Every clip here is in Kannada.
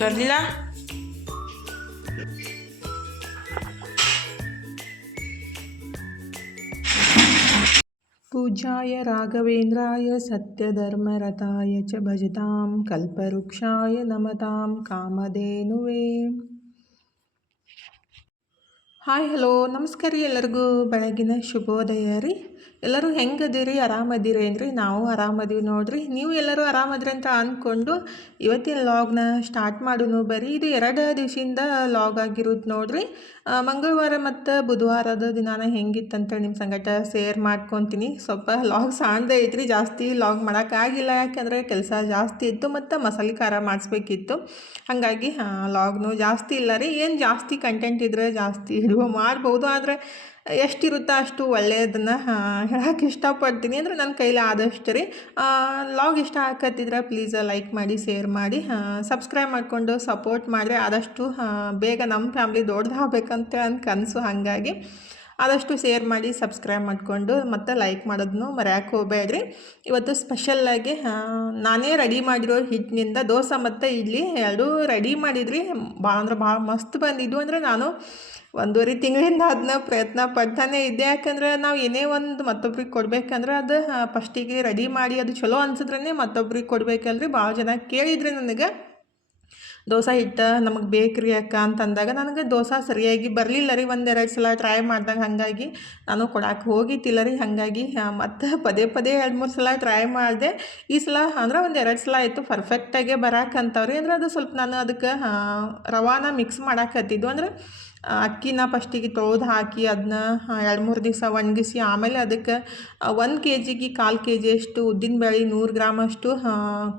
ತರಲಿಲ್ಲ. पूज्याय राघवेन्द्राय सत्यधर्मरताय च भजतां कल्पवृक्षाय नमतां कामधेनुवे. ಹಾಯ್ ಹಲೋ ನಮಸ್ಕಾರ ರೀ. ಎಲ್ಲರಿಗೂ ಬೆಳಗಿನ ಶುಭೋದಯ ರೀ. ಎಲ್ಲರೂ ಹೆಂಗದಿರಿ? ಆರಾಮದಿರಿ ಏನ್ರಿ? ನಾವು ಆರಾಮದೀವಿ ನೋಡ್ರಿ. ನೀವು ಎಲ್ಲರೂ ಆರಾಮದ್ರಿ ಅಂತ ಅಂದ್ಕೊಂಡು ಇವತ್ತಿನ ಲಾಗ್ನ ಸ್ಟಾರ್ಟ್ ಮಾಡೋನು ಬರೀ. ಇದು 2 ದಿವಸದಿಂದ ಲಾಗ್ ಆಗಿರೋದು ನೋಡ್ರಿ. ಮಂಗಳವಾರ ಮತ್ತು ಬುಧವಾರದ ದಿನಾನ ಹೆಂಗಿತ್ತಂತ ನಿಮ್ಮ ಸಂಗಟ ಶೇರ್ ಮಾಡ್ಕೊತೀನಿ. ಸ್ವಲ್ಪ ಲಾಗ್ ಸಾಣದೇ ಐತ್ರಿ, ಜಾಸ್ತಿ ಲಾಗ್ ಮಾಡೋಕ್ಕಾಗಿಲ್ಲ. ಯಾಕೆಂದರೆ ಕೆಲಸ ಜಾಸ್ತಿ ಇತ್ತು ಮತ್ತು ಮಸಾಲೆ ಖಾರ ಮಾಡಿಸ್ಬೇಕಿತ್ತು. ಹಾಗಾಗಿ ಲಾಗ್ನು ಜಾಸ್ತಿ ಇಲ್ಲ ರೀ. ಏನು ಜಾಸ್ತಿ ಕಂಟೆಂಟ್ ಇದ್ದರೆ ಜಾಸ್ತಿ ಹಿಡಿಯೋ ಮಾಡ್ಬೋದು, ಆದರೆ ಎಷ್ಟಿರುತ್ತೋ ಅಷ್ಟು ಒಳ್ಳೆಯದನ್ನು ಹೇಳೋಕ್ಕೆ ಇಷ್ಟಪಡ್ತೀನಿ. ಅಂದರೆ ನನ್ನ ಕೈಲಿ ಆದಷ್ಟು ರೀ. ಲಾಗ್ ಇಷ್ಟ ಆಗತ್ತಿದ್ರೆ ಪ್ಲೀಸ್ ಲೈಕ್ ಮಾಡಿ, ಶೇರ್ ಮಾಡಿ, ಸಬ್ಸ್ಕ್ರೈಬ್ ಮಾಡಿಕೊಂಡು ಸಪೋರ್ಟ್ ಮಾಡಿದ್ರೆ ಆದಷ್ಟು ಬೇಗ ನಮ್ಮ ಫ್ಯಾಮ್ಲಿ ದೊಡ್ಡದಾಗಬೇಕಂತ ನನ್ನ ಕನಸು. ಹಾಗಾಗಿ ಆದಷ್ಟು ಶೇರ್ ಮಾಡಿ, ಸಬ್ಸ್ಕ್ರೈಬ್ ಮಾಡಿಕೊಂಡು ಮತ್ತು ಲೈಕ್ ಮಾಡೋದನ್ನು ಮರೆಯೋಕ್ಕೆ ಹೋಗಬೇಡ್ರಿ. ಇವತ್ತು ಸ್ಪೆಷಲ್ಲಾಗಿ ನಾನೇ ರೆಡಿ ಮಾಡಿರೋ ಹಿಟ್ಟಿನಿಂದ ದೋಸೆ ಮತ್ತು ಇಡ್ಲಿ ಎರಡೂ ರೆಡಿ ಮಾಡಿದ್ರಿ. ಭಾಳ ಅಂದ್ರೆ ಭಾಳ ಮಸ್ತ್ ಬಂದಿದ್ದು. ಅಂದರೆ ನಾನು 1.5 ತಿಂಗಳಿಂದ ಅದನ್ನ ಪ್ರಯತ್ನ ಪಡ್ತಾನೆ ಇದ್ದೆ. ಯಾಕಂದ್ರೆ ನಾವು ಏನೇ ಒಂದು ಮತ್ತೊಬ್ರಿಗೆ ಕೊಡಬೇಕಂದ್ರೆ ಅದು ಫಸ್ಟಿಗೆ ರೆಡಿ ಮಾಡಿ ಅದು ಚಲೋ ಅನ್ಸಿದ್ರೇ ಮತ್ತೊಬ್ರಿಗೆ ಕೊಡಬೇಕಲ್ರಿ. ಭಾಳ ಜನ ಕೇಳಿದ್ರಿ ನನಗೆ ದೋಸೆ ಹಿಟ್ಟು ನಮಗೆ ಬೇಕ್ರಿ ಅಕ್ಕ ಅಂತಂದಾಗ ನನಗೆ ದೋಸೆ ಸರಿಯಾಗಿ ಬರಲಿಲ್ಲ ರೀ. 1-2 ಸಲ ಟ್ರೈ ಮಾಡಿದಾಗ ಹಾಗಾಗಿ ನಾನು ಕೊಡಕ್ಕೆ ಹೋಗಿತ್ತಿಲ್ಲ ರೀ. ಹಾಗಾಗಿ ಮತ್ತು ಪದೇ 2-3 ಸಲ ಟ್ರೈ ಮಾಡಿದೆ. ಈ ಸಲ ಅಂದ್ರೆ 1-2 ಸಲ ಆಯಿತು ಪರ್ಫೆಕ್ಟಾಗೆ ಬರಾಕಂತವ್ರಿ. ಅಂದರೆ ಅದು ಸ್ವಲ್ಪ ನಾನು ಅದಕ್ಕೆ ರವಾನ ಮಿಕ್ಸ್ ಮಾಡಾಕತ್ತಿದ್ದು. ಅಂದ್ರೆ ಅಕ್ಕಿನ ಫಸ್ಟಿಗೆ ತೊಳೆದು ಹಾಕಿ ಅದನ್ನ 2-3 ದಿವಸ ಒಣಗಿಸಿ ಆಮೇಲೆ ಅದಕ್ಕೆ 1 ಕೆಜಿಗೆ 1/4 ಕೆಜಿ ಅಷ್ಟು ಉದ್ದಿನಬೇಳೆ, 100 ಗ್ರಾಮ್ ಅಷ್ಟು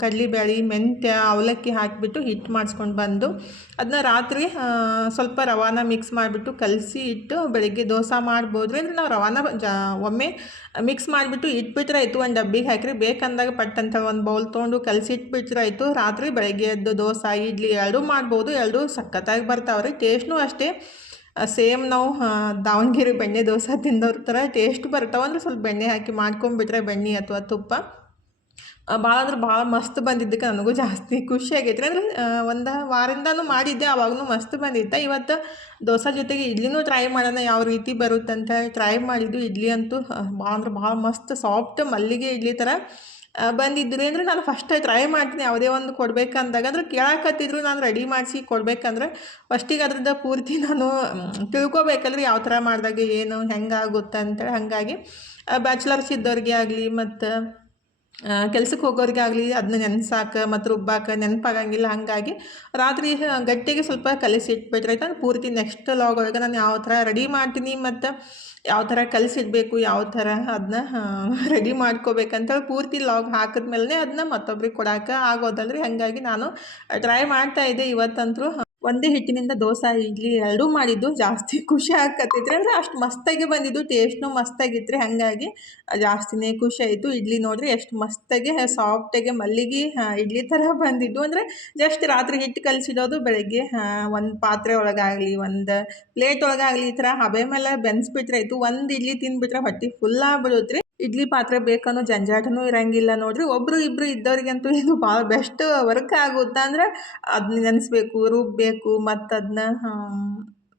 ಕಡಲೆಬೇಳೆ, ಮೆಂತ್ಯ, ಅವಲಕ್ಕಿ ಹಾಕಿಬಿಟ್ಟು ಹಿಟ್ಟು ಮಾಡಿಸ್ಕೊಂಡು ಬಂದು ಅದನ್ನ ರಾತ್ರಿ ಸ್ವಲ್ಪ ರವಾನ ಮಿಕ್ಸ್ ಮಾಡಿಬಿಟ್ಟು ಕಲಸಿ ಇಟ್ಟು ಬೆಳಗ್ಗೆ ದೋಸೆ ಮಾಡ್ಬೋದು ರೀ. ಅಂದರೆ ನಾವು ರವಾನ ಒಮ್ಮೆ ಮಿಕ್ಸ್ ಮಾಡಿಬಿಟ್ಟು ಇಟ್ಬಿಟ್ರೆ ಆಯಿತು. ಒಂದು ಡಬ್ಬಿಗೆ ಹಾಕಿರಿ, ಬೇಕಂದಾಗ ಪಟ್ಟಂತ ಒಂದು ಬೌಲ್ ತೊಗೊಂಡು ಕಲಸಿ ಇಟ್ಬಿಟ್ರೆ ಆಯಿತು. ರಾತ್ರಿ ಬೆಳಗ್ಗೆ ಎದ್ದು ದೋಸೆ ಇಡ್ಲಿ ಎರಡೂ ಮಾಡ್ಬೋದು. ಎರಡೂ ಸಖತ್ತಾಗಿ ಬರ್ತಾವೆ ರೀ. ಟೇಸ್ಟ್ನೂ ಅಷ್ಟೇ ಸೇಮ್ ನಾವು ದಾವಣಗೆರೆ ಬೆಣ್ಣೆ ದೋಸೆ ತಿಂದವ್ರ ಥರ ಟೇಸ್ಟ್ ಬರ್ತಾವೆ. ಅಂದರೆ ಸ್ವಲ್ಪ ಬೆಣ್ಣೆ ಹಾಕಿ ಮಾಡ್ಕೊಂಬಿಟ್ರೆ ಬೆಣ್ಣೆ ಅಥವಾ ತುಪ್ಪ ಭಾಳ ಅಂದ್ರೆ ಭಾಳ ಮಸ್ತ್ ಬಂದಿದ್ದಕ್ಕೆ ನನಗೂ ಜಾಸ್ತಿ ಖುಷಿ ಆಗೈತೆ ರೀ. ಅಂದರೆ ಒಂದು ವಾರದಿಂದನೂ ಮಾಡಿದ್ದೆ, ಆವಾಗೂ ಮಸ್ತ್ ಬಂದಿತ್ತು. ಇವತ್ತು ದೋಸೆ ಜೊತೆಗೆ ಇಡ್ಲಿನೂ ಟ್ರೈ ಮಾಡೋಣ ಯಾವ ರೀತಿ ಬರುತ್ತಂತ ಟ್ರೈ ಮಾಡಿದ್ದು. ಇಡ್ಲಿ ಅಂತೂ ಭಾಳ ಅಂದ್ರೆ ಭಾಳ ಮಸ್ತ್ ಸಾಫ್ಟ್ ಮಲ್ಲಿಗೆ ಇಡ್ಲಿ ಥರ ಬಂದಿದ್ರಿ. ಅಂದರೆ ನಾನು ಫಸ್ಟ್ ಟ್ರೈ ಮಾಡ್ತೀನಿ ಯಾವುದೇ ಒಂದು ಕೊಡಬೇಕಂದಾಗ. ಅಂದ್ರೆ ಕೇಳಾಕತ್ತಿದ್ರು ನಾನು ರೆಡಿ ಮಾಡಿಸಿ ಕೊಡಬೇಕಂದ್ರೆ ಫಸ್ಟಿಗೆ ಅದ್ರದ್ದು ಪೂರ್ತಿ ನಾನು ತಿಳ್ಕೊಬೇಕಲ್ರಿ ಯಾವ ಥರ ಮಾಡಿದಾಗ ಏನು ಹೆಂಗಾಗುತ್ತೆ ಅಂತೇಳಿ. ಹಾಗಾಗಿ ಬ್ಯಾಚುಲರ್ಸ್ ಇದ್ದವ್ರಿಗೆ ಆಗಲಿ ಮತ್ತು ಕೆಲ್ಸಕ್ಕೆ ಹೋಗೋರಿಗೆ ಆಗಲಿ ಅದನ್ನ ನೆನೆಸಾಕ ಮತ್ತು ರುಬ್ಬಾಕ ನೆನಪಾಗಂಗಿಲ್ಲ. ಹಾಗಾಗಿ ರಾತ್ರಿ ಗಟ್ಟಿಗೆ ಸ್ವಲ್ಪ ಕಲಸಿಟ್ಬಿಟ್ರೆ ಆಯ್ತು. ಪೂರ್ತಿ ನೆಕ್ಸ್ಟ್ ಲಾಗ್ ಒಳಗೆ ನಾನು ಯಾವ ಥರ ರೆಡಿ ಮಾಡ್ತೀನಿ ಮತ್ತು ಯಾವ ಥರ ಕಲಸಿಡ್ಬೇಕು, ಯಾವ ಥರ ಅದನ್ನ ರೆಡಿ ಮಾಡ್ಕೋಬೇಕಂತೇಳಿ ಪೂರ್ತಿ ಲಾಗ್ ಹಾಕಿದ್ಮೇಲೆ ಅದನ್ನ ಮತ್ತೊಬ್ರಿಗೆ ಕೊಡೋಕೆ ಆಗೋದಲ್ರಿ. ಹಾಗಾಗಿ ನಾನು ಟ್ರೈ ಮಾಡ್ತಾಯಿದ್ದೆ. ಇವತ್ತಂತರೂ ಒಂದೇ ಹಿಟ್ಟಿನಿಂದ ದೋಸೆ ಇಡ್ಲಿ ಎರಡೂ ಮಾಡಿದ್ದು ಜಾಸ್ತಿ ಖುಷಿ ಆಗತ್ತೈತ್ರಿ. ಅಂದರೆ ಅಷ್ಟು ಮಸ್ತಾಗಿ ಬಂದಿದ್ದು, ಟೇಸ್ಟ್ನೂ ಮಸ್ತಾಗಿತ್ತು ರೀ. ಹಾಗಾಗಿ ಜಾಸ್ತಿನೇ ಖುಷಿ ಆಯಿತು. ಇಡ್ಲಿ ನೋಡಿರಿ ಎಷ್ಟು ಮಸ್ತಾಗಿ ಸಾಫ್ಟಾಗಿ ಮಲ್ಲಿಗೆ ಇಡ್ಲಿ ಥರ ಬಂದಿದ್ದು. ಅಂದರೆ ಜಸ್ಟ್ ರಾತ್ರಿ ಹಿಟ್ಟು ಕಲಸಿಡೋದು, ಬೆಳಗ್ಗೆ ಒಂದು ಪಾತ್ರೆ ಒಳಗಾಗಲಿ ಒಂದು ಪ್ಲೇಟ್ ಒಳಗಾಗಲಿ ಈ ಥರ ಹಬೆ ಮೇಲೆ ಬೆನ್ಸ್ಬಿಟ್ರೆ ಆಯಿತು. ಒಂದು ಇಡ್ಲಿ ತಿಂದುಬಿಟ್ರೆ ಹೊಟ್ಟೆ ಫುಲ್ ಆಗ್ಬಿಡುತ್ತೆ ರೀ. ಇಡ್ಲಿ ಪಾತ್ರೆ ಬೇಕನ್ನೋ ಜಂಜಾಟನೂ ಇರಂಗಿಲ್ಲ ನೋಡ್ರಿ. ಒಬ್ಬರು ಇಬ್ಬರು ಇದ್ದವ್ರಿಗಂತೂ ಇದು ಭಾಳ ಬೆಸ್ಟ್ ವರ್ಕ್ ಆಗುತ್ತೆ. ಅಂದರೆ ಅದನ್ನ ನೆನೆಸ್ಬೇಕು, ರುಬ್ಬಬೇಕು ಮತ್ತು ಅದನ್ನ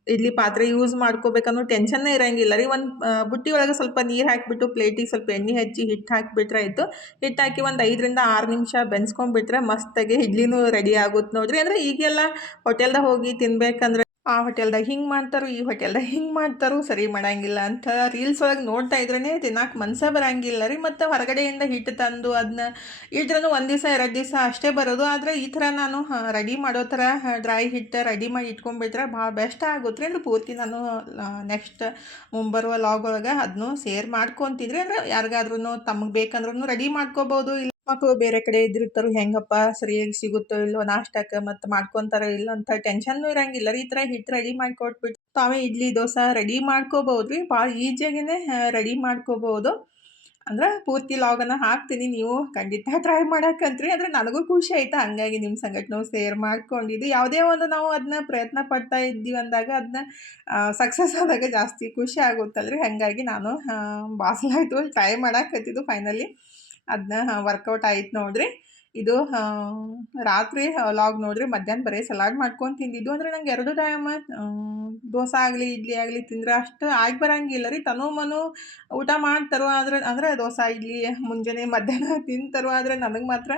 ಇಡ್ಲಿ ಪಾತ್ರೆ ಯೂಸ್ ಮಾಡ್ಕೋಬೇಕನ್ನೋ ಟೆನ್ಷನ್ನೇ ಇರೋಂಗಿಲ್ಲ ರೀ. ಒಂದು ಬುಟ್ಟಿ ಒಳಗೆ ಸ್ವಲ್ಪ ನೀರು ಹಾಕಿಬಿಟ್ಟು ಪ್ಲೇಟಿಗೆ ಸ್ವಲ್ಪ ಎಣ್ಣೆ ಹಚ್ಚಿ ಹಿಟ್ಟು ಹಾಕಿಬಿಟ್ರೆ ಆಯಿತು. ಹಿಟ್ಟು ಹಾಕಿ ಒಂದು 5-6 ನಿಮಿಷ ಬೆನ್ಸ್ಕೊಂಡ್ಬಿಟ್ರೆ ಮಸ್ತಾಗಿ ಇಡ್ಲಿನೂ ರೆಡಿ ಆಗುತ್ತೆ ನೋಡಿರಿ. ಅಂದರೆ ಈಗೆಲ್ಲ ಹೋಟೆಲ್ದಾಗ ಹೋಗಿ ತಿನ್ಬೇಕಂದ್ರೆ ಆ ಹೋಟೆಲ್ದಾಗ ಹಿಂಗೆ ಮಾಡ್ತಾರೋ, ಈ ಹೋಟೆಲ್ದಾಗ ಹಿಂಗೆ ಮಾಡ್ತಾರೋ, ಸರಿ ಮಾಡೋಂಗಿಲ್ಲ ಅಂತ ರೀಲ್ಸ್ ಒಳಗೆ ನೋಡ್ತಾ ಇದ್ರೇ ತಿನ್ನಕ್ಕೆ ಮನಸ್ಸೇ ಬರೋಂಗಿಲ್ಲ ರೀ. ಮತ್ತು ಹೊರಗಡೆಯಿಂದ ಹಿಟ್ಟು ತಂದು ಅದನ್ನ ಇದ್ರೂ 1 ದಿವಸ 2 ದಿವಸ ಅಷ್ಟೇ ಬರೋದು. ಆದರೆ ಈ ಥರ ನಾನು ರೆಡಿ ಮಾಡೋ ಥರ ಡ್ರೈ ಹಿಟ್ಟು ರೆಡಿ ಮಾಡಿ ಇಟ್ಕೊಂಡ್ಬಿಟ್ರೆ ಭಾಳ ಬೆಸ್ಟ್ ಆಗುತ್ತೆ ರೀ. ಅಂದರೆ ಪೂರ್ತಿ ನಾನು ನೆಕ್ಸ್ಟ್ ಮುಂಬರುವ ಲಾಗ್ ಒಳಗೆ ಅದನ್ನು ಶೇರ್ ಮಾಡ್ಕೊತಿದ್ರಿ. ಅಂದರೆ ಯಾರಿಗಾದ್ರೂ ತಮಗೆ ಬೇಕಂದ್ರೂ ರೆಡಿ ಮಾಡ್ಕೋಬೋದು. ಇಲ್ಲ ಮಕ್ಕಳು ಬೇರೆ ಕಡೆ ಇದ್ದಿರ್ತಾರೋ ಹೆಂಗಪ್ಪ ಸರಿಯಾಗಿ ಸಿಗುತ್ತೋ ಇಲ್ಲೋ ನಾಷ್ಟಕ್ಕೆ ಮತ್ತು ಮಾಡ್ಕೊತಾರೋ ಇಲ್ಲ ಅಂತ ಟೆನ್ಷನ್ನೂ ಇರೋಂಗಿಲ್ಲ ರೀ. ಈ ಥರ ಹಿಟ್ಟು ರೆಡಿ ಮಾಡಿ ಕೊಟ್ಬಿಟ್ಟು ತಾವೇ ಇಡ್ಲಿ ದೋಸೆ ರೆಡಿ ಮಾಡ್ಕೋಬೋದು ರೀ. ಭಾಳ ಈಸಿಯಾಗಿಯೇ ರೆಡಿ ಮಾಡ್ಕೋಬೋದು. ಅಂದ್ರೆ ಪೂರ್ತಿ ಲಾಗನ್ನು ಹಾಕ್ತೀನಿ, ನೀವು ಖಂಡಿತ ಟ್ರೈ ಮಾಡಕ್ಕಂತ್ರಿ. ಅಂದರೆ ನನಗೂ ಖುಷಿ ಆಯ್ತು, ಹಾಗಾಗಿ ನಿಮ್ಮ ಸಂಗಟನೂ ಶೇರ್ ಮಾಡ್ಕೊಂಡಿದ್ದು. ಯಾವುದೇ ಒಂದು ನಾವು ಅದನ್ನ ಪ್ರಯತ್ನ ಪಡ್ತಾ ಇದ್ದೀವಿ ಅಂದಾಗ ಅದನ್ನ ಸಕ್ಸಸ್ ಆದಾಗ ಜಾಸ್ತಿ ಖುಷಿ ಆಗುತ್ತಲ್ರಿ. ಹಾಗಾಗಿ ನಾನು ಬಾಸಲಾಯ್ತು ಟ್ರೈ ಮಾಡಾಕತ್ತಿದ್ದು. ಫೈನಲಿ ಅದನ್ನ ವರ್ಕೌಟ್ ಆಯ್ತು ನೋಡ್ರಿ. ಇದು ರಾತ್ರಿ ಲಾಗ್ ನೋಡ್ರಿ. ಮಧ್ಯಾಹ್ನ ಬರೀ ಸಲಾಡ್ ಮಾಡ್ಕೊಂಡು ತಿಂದಿದ್ದು. ಅಂದರೆ ನಂಗೆ 2 ಟೈಮ್ ದೋಸೆ ಆಗಲಿ ಇಡ್ಲಿ ಆಗಲಿ ತಿಂದ್ರೆ ಅಷ್ಟು ಆಗಿ ಬರಂಗಿಲ್ಲ ರೀ. ತನು ಮನು ಊಟ ಮಾಡ್ತಾರೋ ಆದ್ರೆ ಅಂದರೆ ದೋಸೆ ಇಡ್ಲಿ ಮುಂಜಾನೆ ಮಧ್ಯಾಹ್ನ ತಿಂತಾರೋ. ಆದರೆ ನನಗೆ ಮಾತ್ರ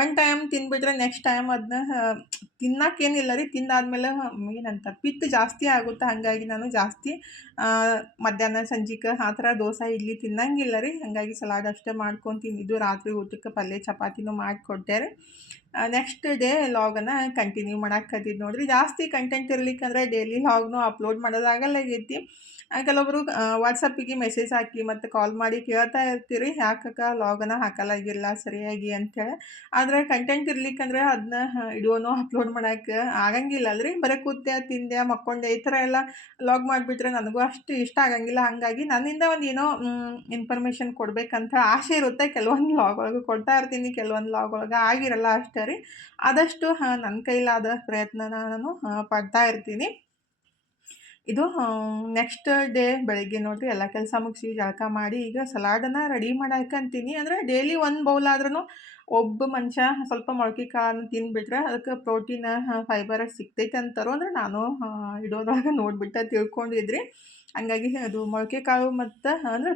ಒನ್ ಟೈಮ್ ತಿಂದ್ಬಿಟ್ರೆ ನೆಕ್ಸ್ಟ್ ಟೈಮ್ ಅದನ್ನ ತಿನ್ನಕ್ಕೇನಿಲ್ಲ ರೀ. ತಿಂದಾದ್ಮೇಲೆ ಏನಂತ ಪಿತ್ತ ಜಾಸ್ತಿ ಆಗುತ್ತೆ. ಹಾಗಾಗಿ ನಾನು ಜಾಸ್ತಿ ಮಧ್ಯಾಹ್ನ ಸಂಜೆಗೆ ಆ ಥರ ದೋಸೆ ಇಡ್ಲಿ ತಿನ್ನಂಗಿಲ್ಲ ರೀ. ಹಾಗಾಗಿ ಸಲಾಡ್ ಅಷ್ಟೇ ಮಾಡ್ಕೊಂಡು ತಿಂದಿದ್ದು. ರಾತ್ರಿ ಊಟಕ್ಕೆ ಪಲ್ಯ ಚಪಾತಿನೂ ಮಾಡಿಕೊಟ್ಟೆ ರೀ. ನೆಕ್ಸ್ಟ್ ಡೇ ಲಾಗನ್ನು ಕಂಟಿನ್ಯೂ ಮಾಡಾಕತ್ತಿದ್ದು ನೋಡ್ರಿ. ಜಾಸ್ತಿ ಕಂಟೆಂಟ್ ಇರ್ಲಿಕ್ಕಂದ್ರೆ ಡೈಲಿ ಲಾಗ್ನು ಅಪ್ಲೋಡ್ ಮಾಡೋದಾಗಲ್ಲಾಗೈತಿ. ಕೆಲವೊಬ್ಬರು ವಾಟ್ಸಪ್ಪಿಗೆ ಮೆಸೇಜ್ ಹಾಕಿ ಮತ್ತು ಕಾಲ್ ಮಾಡಿ ಕೇಳ್ತಾ ಇರ್ತೀರಿ, ಯಾಕಕ್ಕ ಲಾಗನ್ನು ಹಾಕಲಾಗಿಲ್ಲ ಸರಿಯಾಗಿ ಅಂಥೇಳಿ. ಆದರೆ ಕಂಟೆಂಟ್ ಇರ್ಲಿಕ್ಕಂದ್ರೆ ಅದನ್ನ ಇಡೋನು ಅಪ್ಲೋಡ್ ಮಾಡೋಕ್ಕೆ ಆಗಂಗಿಲ್ಲ ಅಲ್ರಿ. ಬರೀ ಕೂತೆ ತಿಂದೆ ಮಕ್ಕೊಂಡೆ ಈ ಥರ ಎಲ್ಲ ಲಾಗ್ ಮಾಡಿಬಿಟ್ರೆ ನನಗೂ ಅಷ್ಟು ಇಷ್ಟ ಆಗಂಗಿಲ್ಲ. ಹಾಗಾಗಿ ನನ್ನಿಂದ ಒಂದು ಏನೋ ಇನ್ಫಾರ್ಮೇಷನ್ ಕೊಡಬೇಕಂತ ಆಸೆ ಇರುತ್ತೆ. ಕೆಲವೊಂದು ಲಾಗ್ ಒಳಗೆ ಕೊಡ್ತಾ ಇರ್ತೀನಿ, ಕೆಲವೊಂದು ಲಾಗ್ ಒಳಗೆ ಆಗಿರಲ್ಲ ಅಷ್ಟೇ ರೀ. ಆದಷ್ಟು ನನ್ನ ಕೈಲಾದ ಪ್ರಯತ್ನನ ನಾನು ಪಡ್ತಾ ಇರ್ತೀನಿ. ಇದು ನೆಕ್ಸ್ಟ್ ಡೇ ಬೆಳಗ್ಗೆ ನೋಡಿರಿ ಎಲ್ಲ ಕೆಲಸ ಮುಗಿಸಿ ಜಳಕ ಮಾಡಿ ಈಗ ಸಲಾಡನ್ನು ರೆಡಿ ಮಾಡಾಕಂತೀನಿ. ಅಂದರೆ ಡೈಲಿ ಒಂದು ಬೌಲ್ ಆದ್ರೂ ಒಬ್ಬ ಮನುಷ್ಯ ಸ್ವಲ್ಪ ಮೊಳಕೆ ಕಾಳನ್ನು ತಿಂದುಬಿಟ್ರೆ ಅದಕ್ಕೆ ಪ್ರೋಟೀನ್ ಫೈಬರ್ ಸಿಗ್ತೈತೆ ಅಂತಾರೋ. ಅಂದರೆ ನಾನು ಇಡೋದ್ರಾಗ ನೋಡಿಬಿಟ್ಟು ತಿಳ್ಕೊಂಡಿದ್ರಿ. ಹಂಗಾಗಿ ಅದು ಮೊಳಕೆ ಕಾಳು ಮತ್ತು ಅಂದರೆ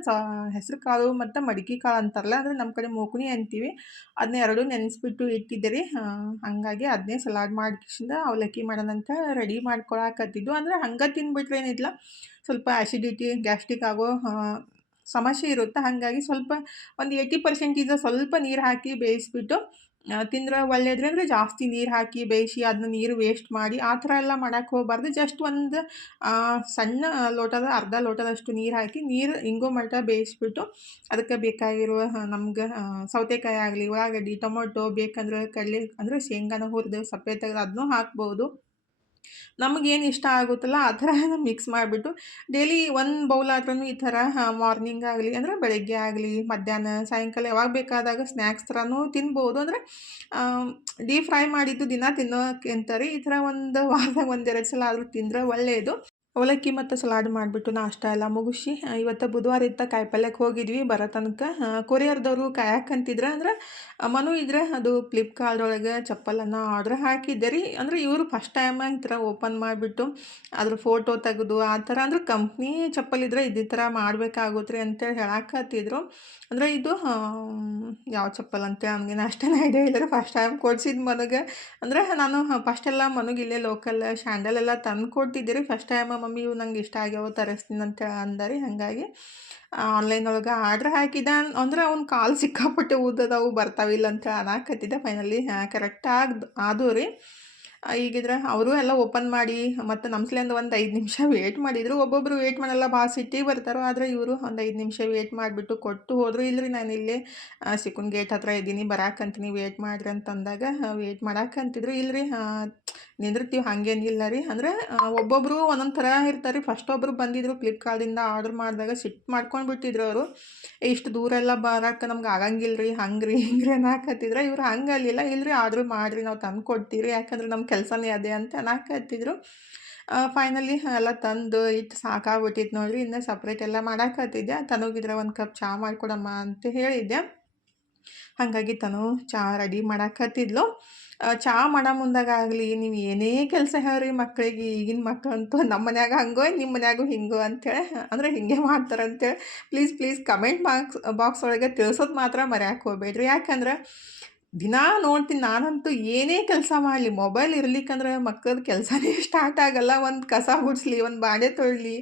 ಹೆಸರು ಕಾಳು ಮತ್ತು ಮಡಿಕೆ ಕಾಳು ಅಂತಾರಲ್ಲ, ಅಂದರೆ ನಮ್ಮ ಕಡೆ ಮೂಕುಣಿ ಅಂತೀವಿ. ಅದನ್ನ ಎರಡೂ ನೆನೆಸ್ಬಿಟ್ಟು ಇಟ್ಟಿದ್ದೆ ರೀ. ಹಾಗಾಗಿ ಅದನ್ನೇ ಸಲಾಡ್ ಮಾಡಿಕಿಸಿಂದ ಅವಲಕ್ಕಿ ಮಾಡೋಣಂತ ರೆಡಿ ಮಾಡ್ಕೊಳಕತ್ತಿದ್ದು. ಅಂದರೆ ಹಂಗೆ ತಿಂದ್ಬಿಟ್ರೆ ಏನಿಲ್ಲ, ಸ್ವಲ್ಪ ಆ್ಯಸಿಡಿಟಿ ಗ್ಯಾಸ್ಟ್ರಿಕ್ ಆಗೋ ಸಮಸ್ಯೆ ಇರುತ್ತೆ. ಹಾಗಾಗಿ ಸ್ವಲ್ಪ ಒಂದು 80% ಸ್ವಲ್ಪ ನೀರು ಹಾಕಿ ಬೇಯಿಸ್ಬಿಟ್ಟು ತಿಂದ್ರೆ ಒಳ್ಳೇದ್ರಿ. ಅಂದರೆ ಜಾಸ್ತಿ ನೀರು ಹಾಕಿ ಬೇಯಿಸಿ ಅದನ್ನ ನೀರು ವೇಸ್ಟ್ ಮಾಡಿ ಆ ಥರ ಎಲ್ಲ ಮಾಡೋಕ್ಕೆ ಹೋಗಬಾರ್ದು. ಜಸ್ಟ್ ಒಂದು ಸಣ್ಣ ಲೋಟದ ಅರ್ಧ ಲೋಟದಷ್ಟು ನೀರು ಹಾಕಿ ನೀರು ಇಂಗೋ ಮಟ್ಟ ಬೇಯಿಸ್ಬಿಟ್ಟು ಅದಕ್ಕೆ ಬೇಕಾಗಿರುವ ನಮ್ಗೆ ಸೌತೆಕಾಯಿ ಆಗಲಿ, ಉಳ್ಳಾಗಡ್ಡಿ, ಟೊಮೊಟೊ, ಬೇಕಂದ್ರೆ ಕಡಲೆ ಅಂದರೆ ಶೇಂಗಾನ ಹುರಿದು ಸಪ್ಪೆ ತೆಗೆದು ಅದನ್ನೂ ಹಾಕ್ಬೋದು. ನಮಗೇನು ಇಷ್ಟ ಆಗುತ್ತಲ್ಲ ಆ ಥರ ಮಿಕ್ಸ್ ಮಾಡಿಬಿಟ್ಟು ಡೈಲಿ ಒಂದು ಬೌಲ್ ಆದ್ರೂ ಈ ಥರ ಮಾರ್ನಿಂಗ್ ಆಗಲಿ ಅಂದರೆ ಬೆಳಗ್ಗೆ ಆಗಲಿ ಮಧ್ಯಾಹ್ನ ಸಾಯಂಕಾಲ ಯಾವಾಗ ಬೇಕಾದಾಗ ಸ್ನ್ಯಾಕ್ಸ್ ಥರನೂ ತಿನ್ಬೋದು. ಅಂದರೆ ಡೀಪ್ ಫ್ರೈ ಮಾಡಿದ್ದು ದಿನ ತಿನ್ನೋಕ್ಕಿಂತ ರೀ ಈ ಥರ ಒಂದು ವಾರದಾಗ 1-2 ಸಲ ಆದರೂ ತಿಂದರೆ ಒಳ್ಳೆಯದು. ಅವಲಕ್ಕಿ ಮತ್ತು ಸಲಾಡ್ ಮಾಡಿಬಿಟ್ಟು ನಾಷ್ಟ ಎಲ್ಲ ಮುಗಿಸಿ ಇವತ್ತು ಬುಧವಾರ ಇತ್ತ ಕಾಯಿಪಲ್ಯಕ್ಕೆ ಹೋಗಿದ್ವಿ. ಬರೋ ತನಕ ಕೊರಿಯರ್ದವರು ಕಾಯಕ್ಕಂತಿದ್ರೆ. ಅಂದ್ರೆ ಮನು ಇದ್ರೆ ಅದು ಫ್ಲಿಪ್ಕಾರ್ಟ್ ಒಳಗೆ ಚಪ್ಪಲನ್ನು ಆರ್ಡ್ರ್ ಹಾಕಿದ್ದೆ ರೀ. ಅಂದರೆ ಇವರು ಫಸ್ಟ್ ಟೈಮ್ ಈ ಥರ ಓಪನ್ ಮಾಡಿಬಿಟ್ಟು ಅದ್ರ ಫೋಟೋ ತೆಗೆದು ಆ ಥರ ಅಂದ್ರೆ ಕಂಪ್ನಿ ಚಪ್ಪಲಿದ್ರೆ ಇದೇ ಥರ ಮಾಡಬೇಕಾಗುತ್ತೆ ರೀ ಅಂತೇಳಿ ಹೇಳಾಕತ್ತಿದ್ರು. ಅಂದರೆ ಇದು ಯಾವ ಚಪ್ಪಲ್ ಅಂತೇಳಿ ನಮಗೇನು ಅಷ್ಟೇನು ಐಡಿಯಾ ಇಲ್ಲ ರೀ. ಫಸ್ಟ್ ಟೈಮ್ ಕೊಡ್ಸಿದ್ದು ಮನಗೆ. ಅಂದರೆ ನಾನು ಫಸ್ಟೆಲ್ಲ ಮನಗೆ ಇಲ್ಲೇ ಲೋಕಲ್ ಸ್ಯಾಂಡಲ್ ಎಲ್ಲ ತಂದು ಕೊಡ್ತಿದ್ದೆ ರೀ. ಫಸ್ಟ್ ಟೈಮ್ ಮಮ್ಮಿ ಇವು ನಂಗೆ ಇಷ್ಟ ಆಗ್ಯಾವ ತರಿಸ್ತೀನಿ ಅಂತೇಳಿ ಅಂದ ರೀ. ಹಾಗಾಗಿ ಆನ್ಲೈನ್ ಒಳಗೆ ಆರ್ಡ್ರ್ ಹಾಕಿದ್ದೆ. ಅಂದರೆ ಅವ್ನ ಕಾಲು ಸಿಕ್ಕಾಪಟ್ಟೆ ಊದದವು ಬರ್ತಾವಿಲ್ಲ ಅಂತೇಳಿ ಅನ್ನಕತ್ತಿದ್ದೆ. ಫೈನಲಿ ಕರೆಕ್ಟಾಗಿ ಆದವು ರೀ. ಈಗಿದ್ರೆ ಅವರು ಎಲ್ಲ ಓಪನ್ ಮಾಡಿ ಮತ್ತು ನಮ್ಮ ಸಲಿಂದ ಒಂದು 5 ನಿಮಿಷ ವೇಟ್ ಮಾಡಿದರು. ಒಬ್ಬೊಬ್ಬರು ವೇಟ್ ಮಾಡಲ್ಲ, ಭಾಳ ಸಿಟ್ಟಿಗೆ ಬರ್ತಾರೋ. ಆದರೆ ಇವರು ಒಂದು 5 ನಿಮಿಷ ವೇಟ್ ಮಾಡಿಬಿಟ್ಟು ಕೊಟ್ಟು ಹೋದರು. ಇಲ್ಲರಿ ನಾನು ಇಲ್ಲೇ ಸಿಕ್ಕುನ್ ಗೇಟ್ ಹತ್ರ ಇದ್ದೀನಿ, ಬರಾಕಂತೀನಿ, ವೇಟ್ ಮಾಡಿರಿ ಅಂತಂದಾಗ ವೇಟ್ ಮಾಡಾಕಂತಿದ್ರು. ಇಲ್ಲರಿ ನಿಂದಿರ್ತೀವಿ, ಹಾಗೇನಿಲ್ಲ ರೀ. ಅಂದರೆ ಒಬ್ಬೊಬ್ಬರು ಒಂದೊಂದು ಥರ ಇರ್ತಾರೆ ರೀ. ಫಸ್ಟ್ ಒಬ್ಬರು ಬಂದಿದ್ದರು ಫ್ಲಿಪ್ಕಾರ್ಟಿಂದ ಆರ್ಡ್ರ್ ಮಾಡಿದಾಗ ಸಿಟ್ಟು ಮಾಡ್ಕೊಂಡು ಬಿಟ್ಟಿದ್ರು ಅವರು. ಇಷ್ಟು ದೂರ ಎಲ್ಲ ಬರೋಕೆ ನಮ್ಗೆ ಆಗಂಗಿಲ್ಲ ರೀ, ಹಂಗೆ ರೀ ಹಿಂಗೆ ರೀ ಅನ್ನಕತ್ತಿದ್ರು. ಇವ್ರು ಹಂಗೆ ಅಲ್ಲಿಲ್ಲ, ಇಲ್ಲರಿ ಆರ್ಡ್ರ್ ಮಾಡಿರಿ ನಾವು ತಂದು ಕೊಡ್ತೀವಿ ಯಾಕಂದ್ರೆ ನಮ್ಮ ಕೆಲಸನೇ ಅದೇ ಅಂತ ಅನ್ನಕತ್ತಿದ್ರು. ಫೈನಲಿ ಎಲ್ಲ ತಂದು ಇಟ್ಟು ಸಾಕಾಗ್ಬಿಟ್ಟಿತ್ತು ನೋಡಿರಿ. ಇನ್ನು ಸಪ್ರೇಟ್ ಎಲ್ಲ ಮಾಡಾಕತ್ತಿದ್ದೆ. ತನಗಿದ್ರೆ ಒಂದು ಕಪ್ ಚಹಾ ಮಾಡಿಕೊಡಮ್ಮ ಅಂತ ಹೇಳಿದ್ದೆ. ಹಾಗಾಗಿ ತನು ಚಹಾ ರೆಡಿ ಮಾಡಾಕತ್ತಿದ್ಲು. ಚಹಾ ಮಾಡೋ ಮುಂದಾಗಲಿ ನೀವು ಏನೇ ಕೆಲಸ ಹೇಳ್ರಿ ಮಕ್ಕಳಿಗೆ, ಈಗಿನ ಮಕ್ಕಳಂತೂ ನಮ್ಮ ಮನ್ಯಾಗ ಹಂಗೋ ನಿಮ್ಮ ಮನ್ಯಾಗೂ ಹಿಂಗೋ ಅಂಥೇಳಿ ಅಂದರೆ ಹಿಂಗೆ ಮಾಡ್ತಾರೆ ಅಂತೇಳಿ ಪ್ಲೀಸ್ ಕಮೆಂಟ್ ಬಾಕ್ಸ್ ಒಳಗೆ ತಿಳಿಸೋದು ಮಾತ್ರ ಮರ್ಯಾಕೆ ಹೋಗ್ಬೇಡ್ರಿ. ಯಾಕಂದ್ರೆ ದಿನ ನೋಡ್ತೀನಿ ನಾನಂತೂ. ಏನೇ ಕೆಲಸ ಮಾಡಲಿ ಮೊಬೈಲ್ ಇರ್ಲಿಕ್ಕಂದ್ರೆ ಮಕ್ಕಳದ್ದು ಕೆಲಸನೇ ಸ್ಟಾರ್ಟ್ ಆಗಲ್ಲ. ಒಂದು ಕಸ ಗುಡಿಸ್ಲಿ, ಒಂದು ಬಾಂಡೆ ತೊಳಲಿ,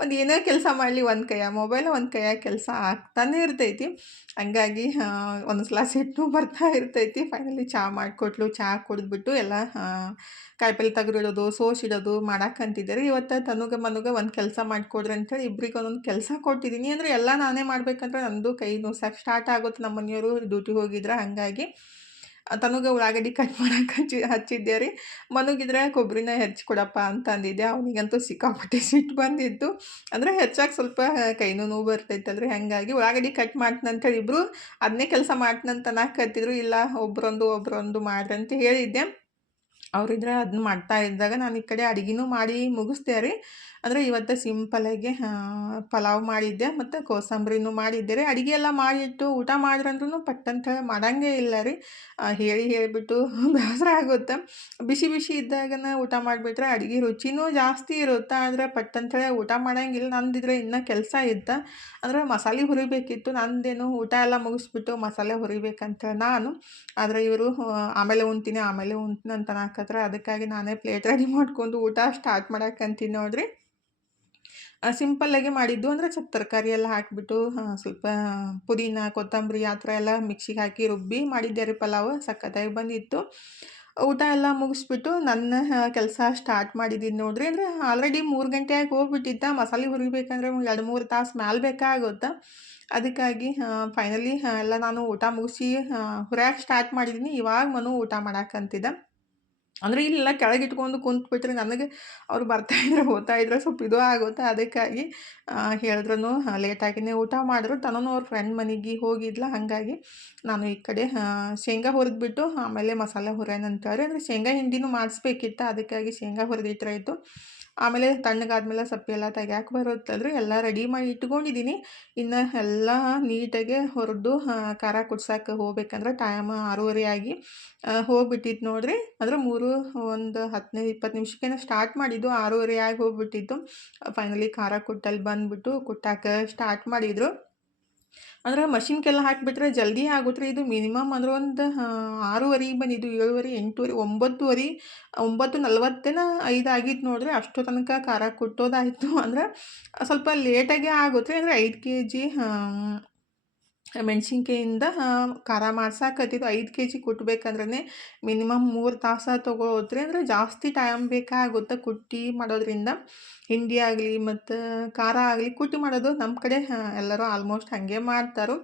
ಒಂದು ಏನೇ ಕೆಲಸ ಮಾಡಲಿ ಒಂದು ಕೈಯಾಗ ಮೊಬೈಲ್ ಒಂದು ಕೈಯಾಗ ಕೆಲಸ ಆಗ್ತಾನೆ ಇರ್ತೈತಿ. ಹಂಗಾಗಿ ಒಂದು ಸಲ ಸಿಟ್ಟು ಬರ್ತಾ ಇರ್ತೈತಿ. ಫೈನಲಿ ಚಹಾ ಮಾಡಿಕೊಟ್ಲು. ಚಹಾ ಕುಡಿದ್ಬಿಟ್ಟು ಎಲ್ಲ ಕಾಯಿಪಲ್ಲೆ ತೆಗೆದಿಡೋದು ಸೋಸಿಡೋದು ಮಾಡಾಕಂತಿದ್ದಾರೆ. ಇವತ್ತು ತನುಗೆ ಮನುಗೆ ಒಂದು ಕೆಲಸ ಮಾಡಿಕೊಡ್ರಿ ಅಂಥೇಳಿ ಇಬ್ರಿಗೆ ಒಂದೊಂದು ಕೆಲಸ ಕೊಟ್ಟಿದ್ದೀನಿ. ಅಂದರೆ ಎಲ್ಲ ನಾನೇ ಮಾಡಬೇಕಂದ್ರೆ ನನ್ನದು ಕೈ ನೋಸಕ್ಕೆ ಸ್ಟಾರ್ಟ್ ಆಗುತ್ತೆ. ನಮ್ಮ ಮನೆಯವರು ಡ್ಯೂಟಿಗೆ ಹೋಗಿದ್ರೆ. ಹಾಗಾಗಿ ತನಗೆ ಉಳ್ಳಾಗಡ್ಡಿ ಕಟ್ ಮಾಡಕ್ಕೆ ಹಚ್ಚಿದ್ದೆ ರೀ. ಮನಗಿದ್ರೆ ಕೊಬ್ಬರಿನ ಹೆಚ್ಚಿ ಕೊಡಪ್ಪ ಅಂತ ಅಂದಿದ್ದೆ. ಅವನಿಗಂತೂ ಸಿಕ್ಕಾಪಟ್ಟೆ ಸಿಟ್ಟು ಬಂದಿತ್ತು. ಅಂದರೆ ಹೆಚ್ಚಾಗಿ ಸ್ವಲ್ಪ ಕೈನೂ ನೋವು ಬರ್ತೈತಲ್ರಿ, ಹಾಗಾಗಿ ಉಳ್ಳಾಗಡ್ಡಿ ಕಟ್ ಮಾಡ್ತನಂತೇಳಿ ಇಬ್ಬರು ಅದನ್ನೇ ಕೆಲಸ ಮಾಡ್ತನಂತ ಅನ್ನಕತ್ತಿದ್ರು. ಇಲ್ಲ ಒಬ್ರೊಂದು ಮಾಡ್ರಿ ಅಂತ ಹೇಳಿದ್ದೆ. ಅವರಿದ್ರೆ ಅದನ್ನ ಮಾಡ್ತಾ ಇದ್ದಾಗ ನಾನು ಈ ಕಡೆ ಅಡ್ಗೆನೂ ಮಾಡಿ ಮುಗಿಸ್ದೆ ರೀ. ಅಂದರೆ ಇವತ್ತು ಸಿಂಪಲ್ಲಾಗಿ ಪಲಾವ್ ಮಾಡಿದ್ದೆ ಮತ್ತು ಕೋಸಂಬರಿನೂ ಮಾಡಿದ್ದೆ ರೀ. ಅಡುಗೆ ಎಲ್ಲ ಮಾಡಿಟ್ಟು ಊಟ ಮಾಡ್ರಂದ್ರೂ ಪಟ್ಟಂತ ಮಾಡಂಗೇ ಇಲ್ಲ ರೀ. ಹೇಳಿಬಿಟ್ಟು ಬೇಸರ ಆಗುತ್ತೆ. ಬಿಸಿ ಬಿಸಿ ಇದ್ದಾಗನ ಊಟ ಮಾಡಿಬಿಟ್ರೆ ಅಡುಗೆ ರುಚಿನೂ ಜಾಸ್ತಿ ಇರುತ್ತೆ. ಆದರೆ ಪಟ್ಟಂತೇಳಿ ಊಟ ಮಾಡಂಗಿಲ್ಲ. ನಂದಿದ್ರೆ ಇನ್ನೂ ಕೆಲಸ ಇತ್ತು. ಅಂದರೆ ಮಸಾಲೆ ಹುರಿಬೇಕಿತ್ತು. ನಂದೇನು ಊಟ ಎಲ್ಲ ಮುಗಿಸ್ಬಿಟ್ಟು ಮಸಾಲೆ ಹುರಿಬೇಕಂತ ನಾನು. ಆದರೆ ಇವರು ಆಮೇಲೆ ಉಣ್ತೀನಿ ಅಂತ ಅನ್ನಕತ್ರ. ಅದಕ್ಕಾಗಿ ನಾನೇ ಪ್ಲೇಟ್ ರೆಡಿ ಮಾಡ್ಕೊಂಡು ಊಟ ಸ್ಟಾರ್ಟ್ ಮಾಡಕ್ಕಂತೀನಿ ನೋಡಿರಿ. ಸಿಂಪಲ್ಲಾಗೆ ಮಾಡಿದ್ದು. ಅಂದರೆ ಸ್ವಲ್ಪ ತರಕಾರಿ ಎಲ್ಲ ಹಾಕಿಬಿಟ್ಟು ಸ್ವಲ್ಪ ಪುದೀನ, ಕೊತ್ತಂಬರಿ ಆ ಥರ ಎಲ್ಲ ಮಿಕ್ಸಿಗೆ ಹಾಕಿ ರುಬ್ಬಿ ಮಾಡಿದ್ದೆ ರೀ ಪಲಾವು. ಸಖತ್ತಾಗಿ ಬಂದಿತ್ತು. ಊಟ ಎಲ್ಲ ಮುಗಿಸ್ಬಿಟ್ಟು ನನ್ನ ಕೆಲಸ ಸ್ಟಾರ್ಟ್ ಮಾಡಿದ್ದೀನಿ ನೋಡಿರಿ. ಅಂದರೆ ಆಲ್ರೆಡಿ 3 ಗಂಟೆಯಾಗಿ ಹೋಗ್ಬಿಟ್ಟಿತ್ತು. ಮಸಾಲೆ ಹುರಿಬೇಕಂದ್ರೆ 2-3 ತಾಸು ಮ್ಯಾಲೆ ಬೇಕಾಗುತ್ತೆ. ಅದಕ್ಕಾಗಿ ಫೈನಲಿ ಎಲ್ಲ ನಾನು ಊಟ ಮುಗಿಸಿ ಹುರಿಯಕ್ಕೆ ಸ್ಟಾರ್ಟ್ ಮಾಡಿದ್ದೀನಿ. ಇವಾಗ ಮನು ಊಟ ಮಾಡಕ್ಕಂತಿದ್ದ. ಅಂದರೆ ಇಲ್ಲೆಲ್ಲ ಕೆಳಗಿಟ್ಕೊಂಡು ಕುಂತ್ಬಿಟ್ರೆ ನನಗೆ ಅವ್ರು ಬರ್ತಾಯಿದ್ರೆ ಹೋಗ್ತಾಯಿದ್ರೆ ಸ್ವಲ್ಪ ಇದು ಆಗುತ್ತೆ. ಅದಕ್ಕಾಗಿ ಹೇಳಿದ್ರೂ ಲೇಟಾಗಿಯೇ ಊಟ ಮಾಡಿದ್ರು. ತನೂ ಅವ್ರ ಫ್ರೆಂಡ್ ಮನೆಗೆ ಹೋಗಿದ್ಲ. ಹಾಗಾಗಿ ನಾನು ಈ ಕಡೆ ಶೇಂಗಾ ಹುರಿದ್ಬಿಟ್ಟು ಆಮೇಲೆ ಮಸಾಲೆ ಹುರಿಯೋಣಂತೇಳಿ, ಅಂದರೆ ಶೇಂಗಾ ಹಿಂಡಿನೂ ಮಾಡಿಸ್ಬೇಕಿತ್ತು. ಅದಕ್ಕಾಗಿ ಶೇಂಗಾ ಹುರಿದಿಟ್ರಾಯ್ತು. ಆಮೇಲೆ ತಣ್ಣಗಾದ್ಮೇಲೆ ಸಪ್ಪೆಲ್ಲ ತೆಗ್ಯಾಕೆ ಬರುತ್ತಲ್ರಿ, ಎಲ್ಲ ರೆಡಿ ಮಾಡಿ ಇಟ್ಕೊಂಡಿದ್ದೀನಿ. ಇನ್ನು ಎಲ್ಲ ನೀಟಾಗೆ ಹುರಿದು ಖಾರ ಕುಡ್ಸಕ್ಕೆ ಹೋಗ್ಬೇಕಂದ್ರೆ ಟೈಮ್ 6:30 ಆಗಿ ಹೋಗ್ಬಿಟ್ಟಿತ್ತು ನೋಡಿರಿ. ಅಂದರೆ ಒಂದು 15-20 ನಿಮಿಷಕ್ಕೇನೋ ಸ್ಟಾರ್ಟ್ ಮಾಡಿದ್ದು, 6:30 ಆಗಿ ಹೋಗ್ಬಿಟ್ಟಿತ್ತು. ಫೈನಲಿ ಖಾರ ಕುಟ್ಟಲ್ಲಿ ಬಂದುಬಿಟ್ಟು ಕುಟ್ಟಕ್ಕೆ ಸ್ಟಾರ್ಟ್ ಮಾಡಿದರು. ಅಂದ್ರೆ ಮಷಿನ್ಗೆಲ್ಲ ಹಾಕಿಬಿಟ್ರೆ ಜಲ್ದಿ ಆಗುತ್ತೆ ರೀ. ಇದು ಮಿನಿಮಮ್ ಅಂದ್ರೆ ಒಂದು 6:30ಗೆ ಬಂದಿದ್ದು. 7:30, 8:30, 9:30, 9:40 5 ಆಗಿತ್ತು ನೋಡಿರಿ. ಅಷ್ಟು ತನಕ ಖಾರ ಕುಟ್ಟೋದಾಯಿತು. ಅಂದ್ರೆ ಸ್ವಲ್ಪ ಲೇಟಾಗೇ ಆಗುತ್ತೆ ರೀ. ಅಂದರೆ 5 kg ಮೆಣ್ಸಿನ್ಕಾಯಿಂದ ಖಾರ ಮಾಡ್ಸಕತ್ತಿದ್ದು. 5 kg ಕುಟ್ಟಬೇಕಂದ್ರೆ ಮಿನಿಮಮ್ 3 ತಾಸು ತೊಗೊಳುತ್ತೆ ರೀ. ಅಂದರೆ ಜಾಸ್ತಿ ಟೈಮ್ ಬೇಕಾಗುತ್ತೆ ಕುಟ್ಟಿ ಮಾಡೋದ್ರಿಂದ. ಹಿಂಡಿ ಆಗಲಿ ಮತ್ತು ಖಾರ ಆಗಲಿ ಕುಟ್ಟಿ ಮಾಡೋದು ನಮ್ಮ ಕಡೆ ಎಲ್ಲರೂ ಆಲ್ಮೋಸ್ಟ್ ಹಾಗೆ ಮಾಡ್ತಾರೆ.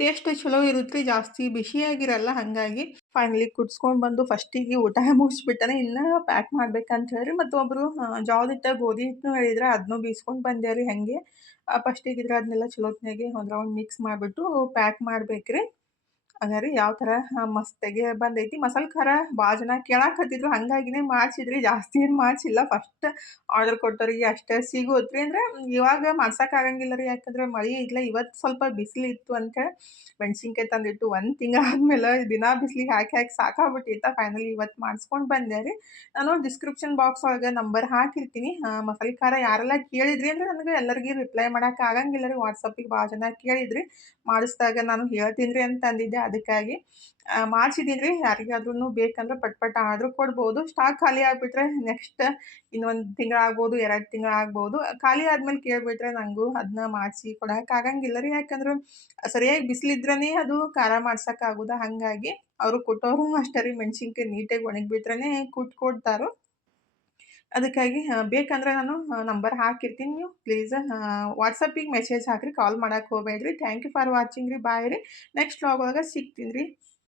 ಟೇಸ್ಟ್ ಚಲೋ ಇರುತ್ತೆ ರೀ, ಜಾಸ್ತಿ ಬಿಸಿಯಾಗಿರಲ್ಲ. ಹಾಗಾಗಿ ಫೈನಲಿ ಕುಟ್ಸ್ಕೊಂಡು ಬಂದು ಫಸ್ಟಿಗೆ ಊಟ ಮುಗಿಸ್ಬಿಟ್ಟನೆ. ಇನ್ನು ಪ್ಯಾಕ್ ಮಾಡ್ಬೇಕಂತ ಹೇಳಿ ಮತ್ತು ಒಬ್ಬರು ಜೋಳದ ಹಿಟ್ಟು, ಗೋಧಿ ಹಿಟ್ಟನ್ನು ಹೇಳಿದ್ರೆ ಅದನ್ನೂ ಬೀಸ್ಕೊಂಡು ಬಂದೆ ರೀ. ಹಾಗೆ ಫಸ್ಟಿಗಿದ್ರೆ ಅದನ್ನೆಲ್ಲ ಚಲೋತ್ನಾಗೆ ಒಂದು ರೌಂಡ್ ಮಿಕ್ಸ್ ಮಾಡಿಬಿಟ್ಟು ಪ್ಯಾಕ್ ಮಾಡ್ಬೇಕ್ರಿ. ಹಂಗಾರಿ ಯಾವ ಥರ ಮಸ್ತಾಗೆ ಬಂದೈತಿ. ಮಸಾಲೆ ಖಾರ ಭಾಳ ಜನ ಕೇಳಾಕತ್ತಿದ್ರು, ಹಾಗಾಗಿನೇ ಮಾಡ್ಸಿದ್ರಿ. ಜಾಸ್ತಿ ಏನು ಮಾಡಿಸಿಲ್ಲ. ಫಸ್ಟ್ ಆರ್ಡರ್ ಕೊಟ್ಟೋರಿಗೆ ಅಷ್ಟೇ ಸಿಗುತ್ತೆ ರೀ. ಅಂದರೆ ಇವಾಗ ಮಾಡ್ಸೋಕ್ಕಾಗಂಗಿಲ್ಲ ರೀ, ಯಾಕಂದ್ರೆ ಮಳೆ ಇಲ್ಲ. ಇವತ್ತು ಸ್ವಲ್ಪ ಬಿಸಿಲಿತ್ತು ಅಂತೇಳಿ ಮೆಣ್ಸಿನ್ಕಾಯಿ ತಂದಿಟ್ಟು 1 ತಿಂಗಳು ಆದಮೇಲೆ ದಿನಾ ಬಿಸಿಲಿಗೆ ಹಾಕಿ ಹಾಕಿ ಸಾಕಾಗ್ಬಿಟ್ಟಿತ್ತು. ಫೈನಲಿ ಇವತ್ತು ಮಾಡಿಸ್ಕೊಂಡು ಬಂದೆ ರೀ. ನಾನು ಡಿಸ್ಕ್ರಿಪ್ಷನ್ ಬಾಕ್ಸ್ ಒಳಗೆ ನಂಬರ್ ಹಾಕಿರ್ತೀನಿ. ಮಸಾಲೆ ಖಾರ ಯಾರೆಲ್ಲ ಕೇಳಿದ್ರಿ ಅಂದರೆ ನನಗೆ ಎಲ್ಲರಿಗೂ ರಿಪ್ಲೈ ಮಾಡೋಕೆ ಆಗಂಗಿಲ್ಲ ರೀ. ವಾಟ್ಸಪ್ಪಿಗೆ ಭಾಳ ಜನ ಕೇಳಿದ್ರಿ. ಮಾಡಿಸಿದಾಗ ನಾನು ಹೇಳ್ತೀನಿ ರೀ ಅಂತ ಅಂದಿದ್ದೆ. ಅದಕ್ಕಾಗಿ ಮಾಡಿಸಿದ್ದೀನಿ ರೀ. ಯಾರಿಗಾದ್ರೂ ಬೇಕಂದ್ರೆ ಪಟ್ ಪಟ್ ಆರ್ಡ್ರ್ ಕೊಡ್ಬೋದು. ಸ್ಟಾಕ್ ಖಾಲಿ ಆಗಿಬಿಟ್ರೆ ನೆಕ್ಸ್ಟ್ ಇನ್ನೊಂದು ತಿಂಗಳಾಗ್ಬೋದು, 2 ತಿಂಗಳಾಗ್ಬೋದು. ಖಾಲಿ ಆದ್ಮೇಲೆ ಕೇಳಿಬಿಟ್ರೆ ನನಗೂ ಅದನ್ನ ಮಾಡಿಸಿ ಕೊಡೋಕೆ ಆಗಂಗಿಲ್ಲ ರೀ. ಯಾಕಂದ್ರೆ ಸರಿಯಾಗಿ ಬಿಸಿಲಿದ್ರೇ ಅದು ಖಾರ ಮಾಡ್ಸೋಕ್ಕಾಗೋದು. ಹಾಗಾಗಿ ಅವರು ಕೊಟ್ಟೋರು ಅಷ್ಟೇ ರೀ. ಮೆಣ್ಸಿನ್ಕಾಯಿ ನೀಟಾಗಿ ಒಣಗಿಬಿಟ್ರೇ ಕೊಡ್ತಾರೆ. ಅದಕ್ಕಾಗಿ ಬೇಕಂದ್ರೆ ನಾನು ನಂಬರ್ ಹಾಕಿರ್ತೀನಿ. ನೀವು ಪ್ಲೀಸ್ ವಾಟ್ಸಪ್ಪಿಗೆ ಮೆಸೇಜ್ ಹಾಕಿರಿ. ಕಾಲ್ ಮಾಡಕ್ಕೆ ಹೋಗಬೇಡ್ರಿ. ಥ್ಯಾಂಕ್ ಯು ಫಾರ್ ವಾಚಿಂಗ್ ರೀ. ಬಾಯ್ ರೀ. ನೆಕ್ಸ್ಟ್ ವ್ಲಾಗ್ ಒಳಗೆ ಸಿಗ್ತೀನಿ ರೀ.